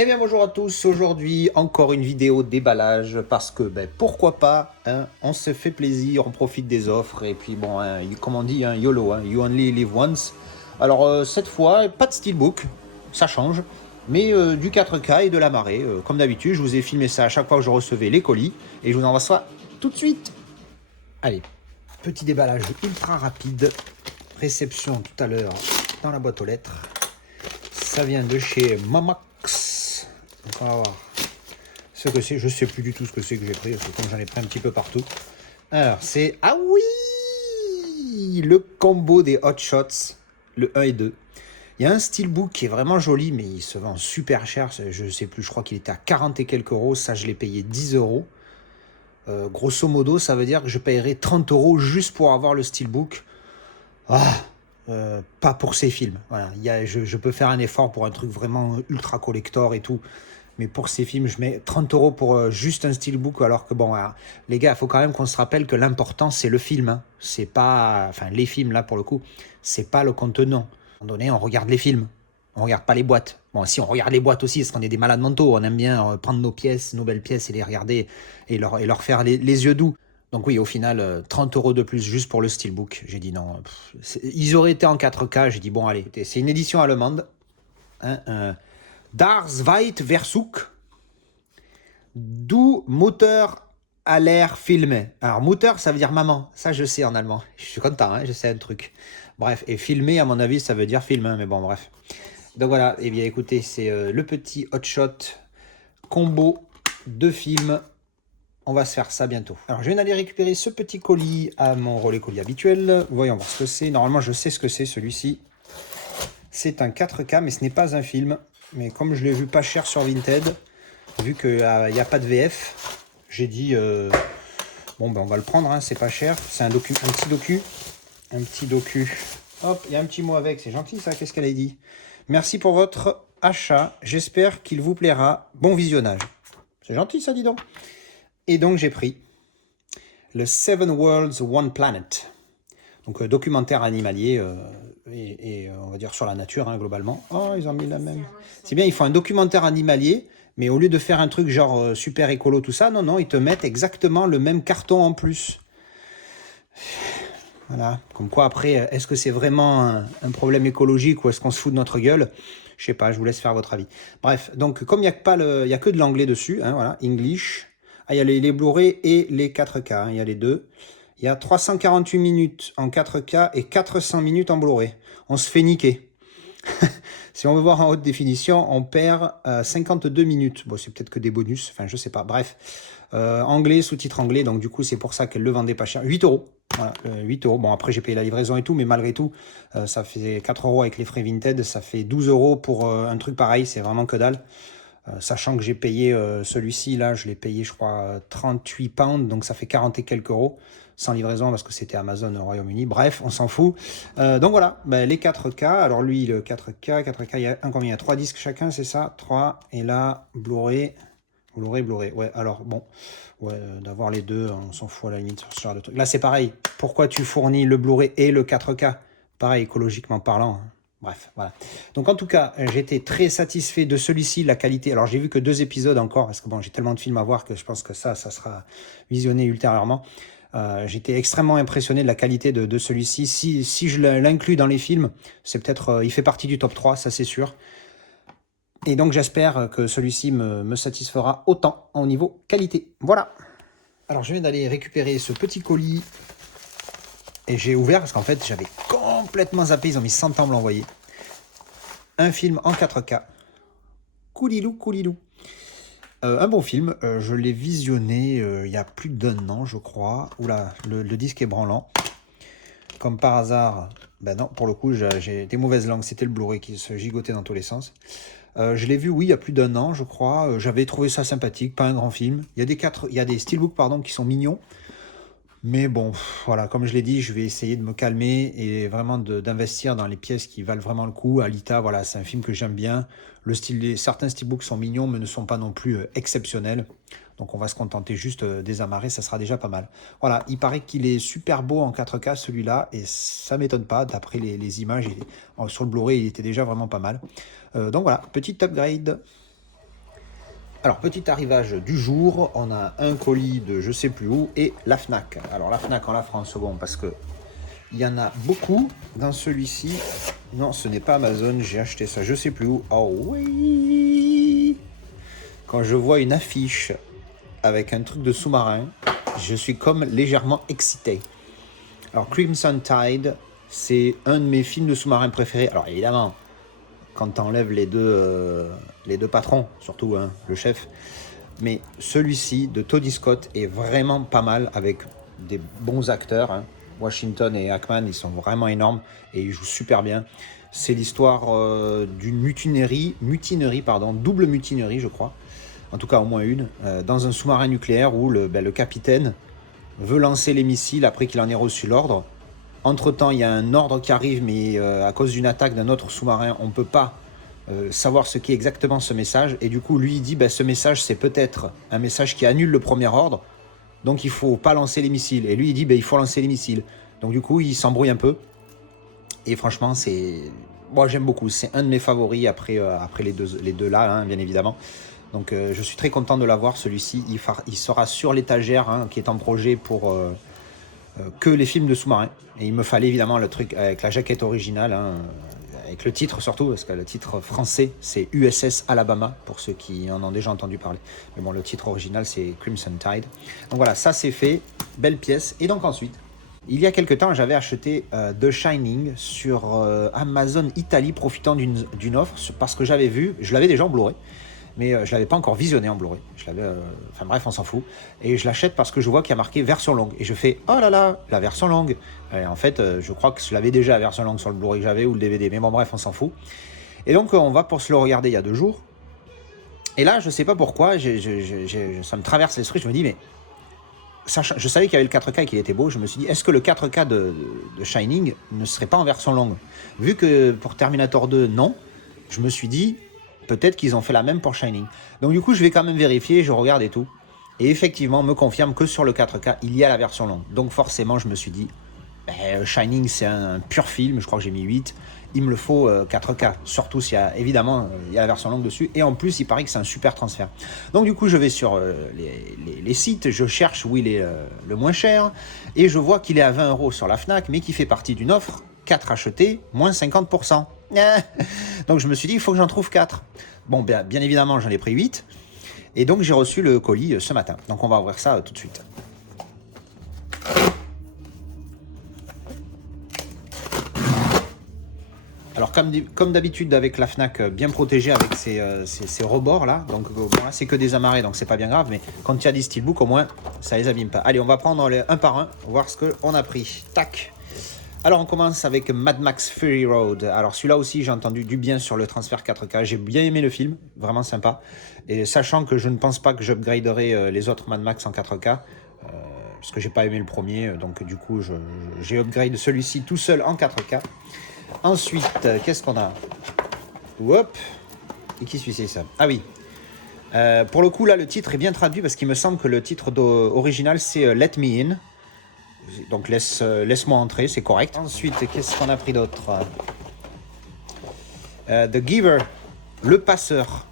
Eh bien bonjour à tous, aujourd'hui encore une vidéo déballage parce que pourquoi pas, hein, on se fait plaisir, on profite des offres et puis bon, hein, comme on dit, hein, YOLO, hein, you only live once. Alors cette fois, pas de steelbook, ça change, mais du 4K et de la marée. Comme d'habitude, je vous ai filmé ça à chaque fois que je recevais les colis et je vous envoie ça tout de suite. Allez, petit déballage ultra rapide, réception tout à l'heure dans la boîte aux lettres. Ça vient de chez Mamax. Donc on va voir ce que c'est. Je sais plus du tout ce que c'est que j'ai pris, parce que comme j'en ai pris un petit peu partout. Alors c'est... Ah oui, le combo des Hot Shots, le 1 et 2. Il y a un steelbook qui est vraiment joli, mais il se vend super cher. Je sais plus, je crois qu'il était à 40 et quelques euros. Ça, je l'ai payé 10 euros. Grosso modo, ça veut dire que je paierai 30 euros juste pour avoir le steelbook. Ah, pas pour ces films. Voilà. Je peux faire un effort pour un truc vraiment ultra collector et tout. Mais pour ces films, je mets 30 euros pour juste un steelbook. Alors que bon, les gars, il faut quand même qu'on se rappelle que l'important, c'est le film. Hein. C'est pas. Enfin, les films, là, pour le coup, c'est pas le contenant. À un moment donné, on regarde les films. On regarde pas les boîtes. Bon, si on regarde les boîtes aussi, parce qu'on est des malades mentaux. On aime bien prendre nos pièces, nos belles pièces et les regarder et leur faire les yeux doux. Donc oui, au final, 30 euros de plus juste pour le steelbook. J'ai dit non. Ils auraient été en 4K. J'ai dit bon, allez, c'est une édition allemande. Hein, Das Zweit Versuch, du Mutter aller filmer. Alors, Mutter, ça veut dire maman. Ça, je sais en allemand. Je suis content, hein, je sais un truc. Bref, et filmer, à mon avis, ça veut dire film, hein, mais bon, bref. Donc voilà, eh bien écoutez, c'est le petit hot shot combo de films. On va se faire ça bientôt. Alors, je viens d'aller récupérer ce petit colis à mon relais colis habituel. Voyons voir ce que c'est. Normalement, je sais ce que c'est, celui-ci. C'est un 4K, mais ce n'est pas un film. Mais comme je l'ai vu pas cher sur Vinted, vu qu'il n'y a pas de VF, j'ai dit, bon ben on va le prendre, hein, c'est pas cher. C'est un petit docu. Hop, il y a un petit mot avec, c'est gentil ça, qu'est-ce qu'elle a dit? Merci pour votre achat, j'espère qu'il vous plaira. Bon visionnage. C'est gentil ça, dis donc. Et donc j'ai pris le Seven Worlds, One Planet. Donc documentaire animalier et on va dire sur la nature, hein, globalement. Oh, ils ont mis la même. C'est bien, ils font un documentaire animalier, mais au lieu de faire un truc genre super écolo, tout ça, non, ils te mettent exactement le même carton en plus. Voilà, comme quoi après, est-ce que c'est vraiment un problème écologique ou est-ce qu'on se fout de notre gueule? Je sais pas, je vous laisse faire votre avis. Bref, donc comme il n'y a, y a que de l'anglais dessus, hein, voilà, English. Ah, il y a les Blu-ray et les 4K, hein, il y a les deux. Il y a 348 minutes en 4K et 400 minutes en Blu-ray. On se fait niquer. Si on veut voir en haute définition, on perd 52 minutes. Bon, c'est peut-être que des bonus, enfin je sais pas. Bref, anglais, sous-titre anglais, donc du coup c'est pour ça qu'elle le vendait pas cher. 8 euros. Voilà, 8 euros. Bon, après j'ai payé la livraison et tout, mais malgré tout, ça fait 4 euros avec les frais Vinted, ça fait 12 euros pour un truc pareil, c'est vraiment que dalle. Sachant que j'ai payé celui-ci, là, je l'ai payé, je crois, 38 pounds, donc ça fait 40 et quelques euros, sans livraison, parce que c'était Amazon au Royaume-Uni. Bref, on s'en fout. Donc voilà, les 4K. Alors lui, le 4K, il y a combien? Il y a 3 disques chacun, c'est ça? 3. Et là, Blu-ray. Ouais, alors bon, ouais, d'avoir les deux, on s'en fout à la limite sur ce genre de truc. Là, c'est pareil. Pourquoi tu fournis le Blu-ray et le 4K? Pareil, écologiquement parlant. Bref, voilà. Donc en tout cas, j'étais très satisfait de celui-ci, la qualité. Alors j'ai vu que 2 épisodes encore, parce que bon, j'ai tellement de films à voir que je pense que ça sera visionné ultérieurement. J'étais extrêmement impressionné de la qualité de celui-ci. Si je l'inclus dans les films, c'est peut-être, il fait partie du top 3, ça c'est sûr. Et donc j'espère que celui-ci me satisfera autant au niveau qualité. Voilà. Alors je viens d'aller récupérer ce petit colis et j'ai ouvert parce qu'en fait j'avais complètement zappé, ils ont mis 100 ans à me l'envoyer. Un film en 4K. Coulilou. Un bon film, je l'ai visionné il y a plus d'1 an, je crois. Oula, le disque est branlant. Comme par hasard, ben non, pour le coup, j'ai des mauvaises langues. C'était le Blu-ray qui se gigotait dans tous les sens. Je l'ai vu, oui, il y a plus d'1 an, je crois. J'avais trouvé ça sympathique, pas un grand film. Il y a des steelbooks, pardon, qui sont mignons. Mais bon, voilà, comme je l'ai dit, je vais essayer de me calmer et vraiment d'investir dans les pièces qui valent vraiment le coup. Alita, voilà, c'est un film que j'aime bien. Certains steelbooks sont mignons, mais ne sont pas non plus exceptionnels. Donc on va se contenter juste des amarrés, ça sera déjà pas mal. Voilà, il paraît qu'il est super beau en 4K celui-là, et ça m'étonne pas, d'après les images, sur le Blu-ray il était déjà vraiment pas mal. Donc voilà, petit upgrade. Alors, petit arrivage du jour, on a un colis de je sais plus où et la Fnac. Alors, la Fnac, on la fera en second parce que il y en a beaucoup dans celui-ci. Non, ce n'est pas Amazon, j'ai acheté ça je sais plus où. Oh oui! Quand je vois une affiche avec un truc de sous-marin, je suis comme légèrement excité. Alors, Crimson Tide, c'est un de mes films de sous-marin préférés. Alors, évidemment, quand tu enlèves les deux patrons, surtout hein, le chef. Mais celui-ci de Tony Scott est vraiment pas mal avec des bons acteurs. Hein. Washington et Hackman, ils sont vraiment énormes et ils jouent super bien. C'est l'histoire d'une mutinerie, double mutinerie, je crois. En tout cas, au moins une, dans un sous-marin nucléaire où le capitaine veut lancer les missiles après qu'il en ait reçu l'ordre. Entre-temps, il y a un ordre qui arrive, mais à cause d'une attaque d'un autre sous-marin, on ne peut pas savoir ce qu'est exactement ce message. Et du coup, lui, il dit, ce message, c'est peut-être un message qui annule le premier ordre, donc il ne faut pas lancer les missiles. Et lui, il dit, il faut lancer les missiles. Donc du coup, il s'embrouille un peu. Et franchement, moi, j'aime beaucoup. C'est un de mes favoris après les deux là, hein, bien évidemment. Donc je suis très content de l'avoir, celui-ci. Il sera sur l'étagère hein, qui est en projet pour que les films de sous-marins. Et il me fallait évidemment le truc avec la jaquette originale, hein, avec le titre surtout, parce que le titre français c'est USS Alabama, pour ceux qui en ont déjà entendu parler. Mais bon, le titre original c'est Crimson Tide. Donc voilà, ça c'est fait, belle pièce. Et donc ensuite, il y a quelques temps, j'avais acheté The Shining sur Amazon Italie, profitant d'une offre, parce que j'avais vu, je l'avais déjà en Blu-ray, mais je ne l'avais pas encore visionné en Blu-ray. Enfin bref, on s'en fout. Et je l'achète parce que je vois qu'il y a marqué version longue. Et je fais, oh là là, la version longue. Et en fait, je crois que je l'avais déjà la version longue sur le Blu-ray que j'avais ou le DVD. Mais bon, bref, on s'en fout. Et donc, on va pour se le regarder il y a 2 jours. Et là, je ne sais pas pourquoi, ça me traverse l'esprit. Je me dis, mais je savais qu'il y avait le 4K et qu'il était beau. Je me suis dit, est-ce que le 4K de Shining ne serait pas en version longue? Vu que pour Terminator 2, non, je me suis dit, peut-être qu'ils ont fait la même pour Shining. Donc du coup, je vais quand même vérifier, je regarde et tout. Et effectivement, on me confirme que sur le 4K, il y a la version longue. Donc forcément, je me suis dit, Shining, c'est un pur film, je crois que j'ai mis 8. Il me le faut 4K, surtout s'il y a, évidemment, il y a la version longue dessus. Et en plus, il paraît que c'est un super transfert. Donc du coup, je vais sur les sites, je cherche où il est le moins cher. Et je vois qu'il est à 20 € sur la Fnac, mais qu'il fait partie d'une offre, 4 achetés, moins 50%. Donc je me suis dit, il faut que j'en trouve 4. Bon, bien évidemment, j'en ai pris 8. Et donc j'ai reçu le colis ce matin. Donc on va ouvrir ça tout de suite. Alors comme d'habitude avec la Fnac, bien protégé avec ces rebords là. Donc voilà, c'est que des amarrés, donc c'est pas bien grave. Mais quand il y a des steelbooks, au moins, ça les abîme pas. Allez, on va prendre un par un, voir ce qu'on a pris. Tac. Alors on commence avec Mad Max Fury Road. Alors celui-là aussi j'ai entendu du bien sur le transfert 4K. J'ai bien aimé le film, vraiment sympa. Et sachant que je ne pense pas que j'upgraderai les autres Mad Max en 4K, parce que j'ai pas aimé le premier, donc du coup j'ai upgrade celui-ci tout seul en 4K. Ensuite, qu'est-ce qu'on a? Hop. Et qui suis-je ça? Ah oui. Pour le coup là le titre est bien traduit parce qu'il me semble que le titre original c'est Let Me In. Donc laisse-moi entrer, c'est correct. Ensuite, qu'est-ce qu'on a pris d'autre? The Giver, le passeur.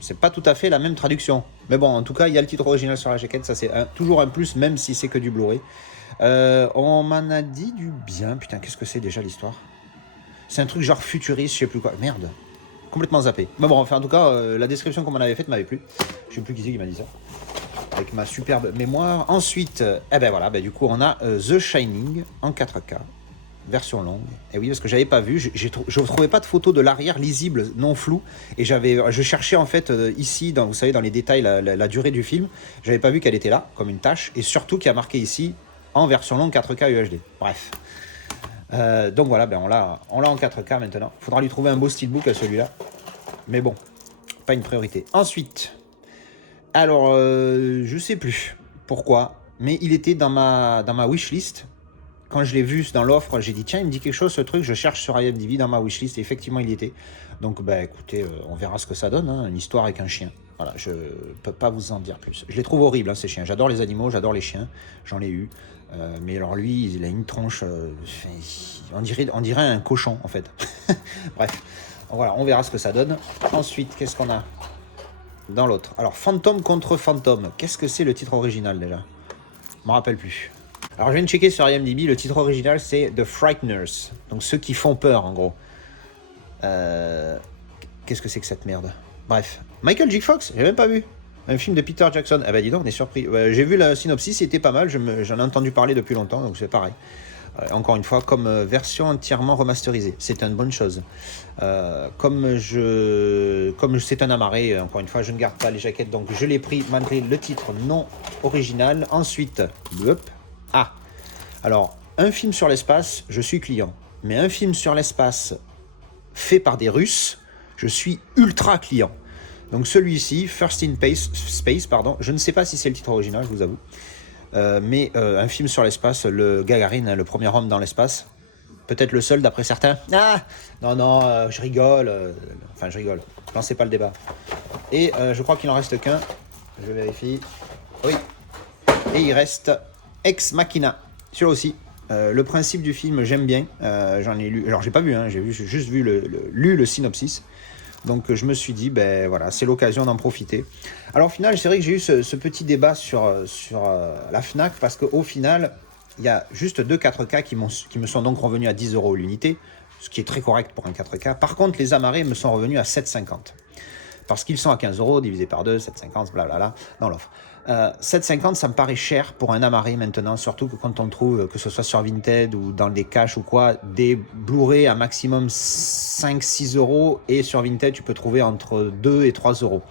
C'est pas tout à fait la même traduction. Mais bon, en tout cas, il y a le titre original sur la jaquette, ça c'est toujours un plus, même si c'est que du Blu-ray. On m'en a dit du bien. Putain, qu'est-ce que c'est déjà l'histoire? C'est un truc genre futuriste, je sais plus quoi. Merde, complètement zappé. Mais bon, enfin en tout cas, la description qu'on m'en avait faite m'avait plu. Je sais plus qui c'est qui m'a dit ça. Avec ma superbe mémoire. Ensuite, du coup, on a The Shining en 4K, version longue. Et oui, parce que j'avais pas vu, je ne trouvais pas de photo de l'arrière lisible, non flou. Et je cherchais en fait ici, vous savez, dans les détails, la durée du film. J'avais pas vu qu'elle était là, comme une tâche. Et surtout qu'il y a marqué ici, en version longue 4K UHD. Bref. Donc voilà, on l'a en 4K maintenant. Faudra lui trouver un beau steelbook à celui-là. Mais bon, pas une priorité. Ensuite... Alors, je sais plus pourquoi, mais il était dans ma wishlist. Quand je l'ai vu dans l'offre, j'ai dit tiens, il me dit quelque chose ce truc, je cherche sur IMDb dans ma wishlist et effectivement il y était. Donc écoutez, on verra ce que ça donne, hein, une histoire avec un chien. Voilà, je peux pas vous en dire plus. Je les trouve horribles, hein, ces chiens. J'adore les animaux, j'adore les chiens, j'en ai eu. Mais alors lui, il a une tronche, on dirait un cochon en fait. Bref, voilà, on verra ce que ça donne. Ensuite, qu'est-ce qu'on a? dans l'autre. Alors, Fantôme contre Fantôme. Qu'est-ce que c'est le titre original déjà? Je me rappelle plus. Alors, je viens de checker sur IMDb. Le titre original, c'est The Frighteners. Donc, ceux qui font peur, en gros. Qu'est-ce que c'est que cette merde? Bref. Michael J. Fox, j'ai même pas vu. Un film de Peter Jackson. Ah bah dis donc, on est surpris. J'ai vu la synopsis, c'était pas mal. J'en ai entendu parler depuis longtemps, donc c'est pareil. Encore une fois, comme version entièrement remasterisée. C'est une bonne chose. Comme c'est un amarré, encore une fois, je ne garde pas les jaquettes, donc je l'ai pris malgré le titre non original. Ensuite, alors, un film sur l'espace, je suis client. Mais un film sur l'espace fait par des Russes, je suis ultra client. Donc celui-ci, First in Space, pardon, je ne sais pas si c'est le titre original, je vous avoue. Mais un film sur l'espace, le Gagarin, hein, le premier homme dans l'espace, peut-être le seul d'après certains. Ah non, je rigole, enfin je rigole, lancez pas le débat. Et je crois qu'il en reste qu'un, je vérifie, oui, et il reste Ex Machina, celui-là aussi. Le principe du film, j'aime bien, j'en ai lu, alors j'ai pas vu, hein, j'ai juste lu le synopsis. Donc je me suis dit, ben voilà, c'est l'occasion d'en profiter. Alors au final, c'est vrai que j'ai eu ce petit débat sur la Fnac, parce qu'au final, il y a juste deux 4K qui me sont donc revenus à 10 € l'unité, ce qui est très correct pour un 4K. Par contre, les amarrés me sont revenus à 7,50. Parce qu'ils sont à 15 € divisé par 2, 7,50, blablabla, dans l'offre. 7,50, ça me paraît cher pour un amarré maintenant, surtout que quand on trouve, que ce soit sur Vinted ou dans des caches ou quoi, des Blu-ray à maximum 5-6 € et sur Vinted, tu peux trouver entre 2 et 3 €.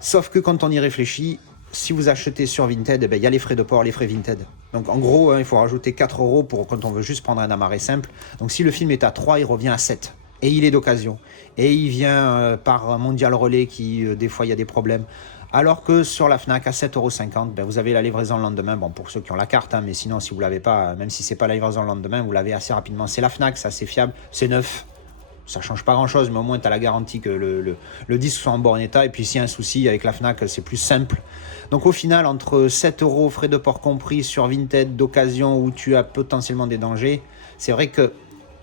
Sauf que quand on y réfléchit, si vous achetez sur Vinted, il y a les frais de port, les frais Vinted. Donc en gros, il faut rajouter 4 € quand on veut juste prendre un amarré simple. Donc si le film est à 3, il revient à 7. Et il est d'occasion. Et il vient par Mondial Relais qui, des fois, il y a des problèmes. Alors que sur la Fnac, à 7,50 €, vous avez la livraison le lendemain. Bon, pour ceux qui ont la carte, hein, mais sinon, si vous ne l'avez pas, même si ce n'est pas la livraison le lendemain, vous l'avez assez rapidement. C'est la Fnac, c'est assez fiable, c'est neuf. Ça ne change pas grand-chose, mais au moins, tu as la garantie que le disque soit en bon état. Et puis, s'il y a un souci avec la Fnac, c'est plus simple. Donc, au final, entre 7 €, frais de port compris, sur Vinted, d'occasion, où tu as potentiellement des dangers, c'est vrai que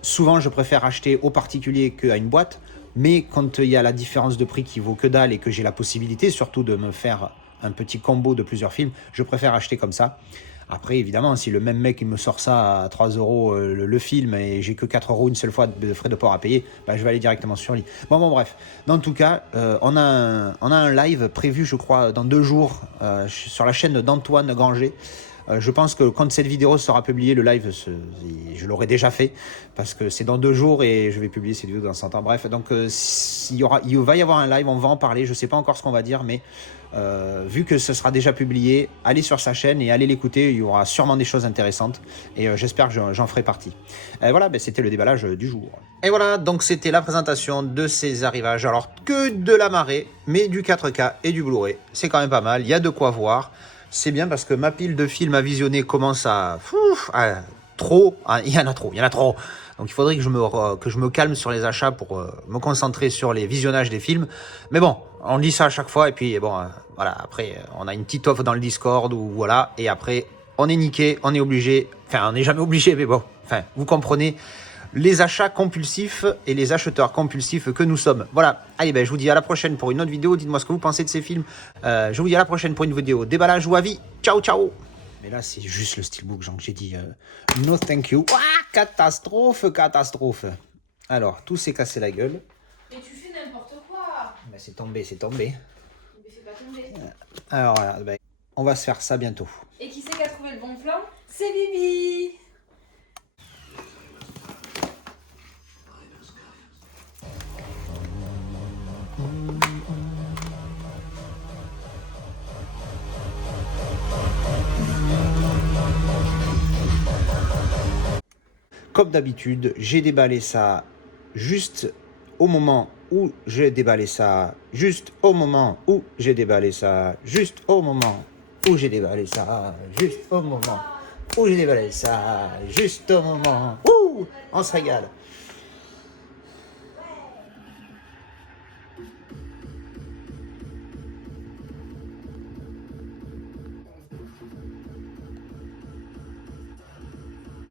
souvent, je préfère acheter au particulier qu'à une boîte, mais quand il y a la différence de prix qui vaut que dalle et que j'ai la possibilité surtout de me faire un petit combo de plusieurs films, je préfère acheter comme ça. Après, évidemment, si le même mec il me sort ça à 3 € le film et j'ai que 4 € une seule fois de frais de port à payer, je vais aller directement sur lui. Bon, bref. En tout cas, on a un live prévu, je crois, dans 2 jours sur la chaîne d'Antoine Granger. Je pense que quand cette vidéo sera publiée, le live, je l'aurai déjà fait, parce que c'est dans 2 jours et je vais publier cette vidéo dans 100 ans. Bref, donc il va y avoir un live, on va en parler, je ne sais pas encore ce qu'on va dire, mais vu que ce sera déjà publié, allez sur sa chaîne et allez l'écouter, il y aura sûrement des choses intéressantes, et j'espère que j'en ferai partie. Voilà, c'était le déballage du jour. Et voilà, donc c'était la présentation de ces arrivages, alors que de la marée, mais du 4K et du Blu-ray, c'est quand même pas mal, il y a de quoi voir. C'est bien parce que ma pile de films à visionner commence à trop. Il y en a trop. Donc il faudrait que je me calme sur les achats pour me concentrer sur les visionnages des films. Mais bon, on dit ça à chaque fois et puis bon, voilà. Après, on a une petite offre dans le Discord ou voilà. Et après, on est niqué, on est obligé. Enfin, on n'est jamais obligé, mais bon. Enfin, vous comprenez. Les achats compulsifs et les acheteurs compulsifs que nous sommes. Voilà, allez, je vous dis à la prochaine pour une autre vidéo. Dites-moi ce que vous pensez de ces films. Je vous dis à la prochaine pour une vidéo déballage ou avis. Ciao, ciao. Mais là, c'est juste le steelbook, genre que j'ai dit no thank you. Catastrophe. Alors, tout s'est cassé la gueule. Mais tu fais n'importe quoi. Mais c'est tombé. Mais fais pas tomber. Alors, voilà, on va se faire ça bientôt. Et qui c'est qui a trouvé le bon plan? C'est Bibi. Comme d'habitude, j'ai déballé ça juste au moment où j'ai déballé ça, juste au moment où j'ai déballé ça, juste au moment où j'ai déballé ça, juste au moment où j'ai déballé ça, juste au moment où on se régale.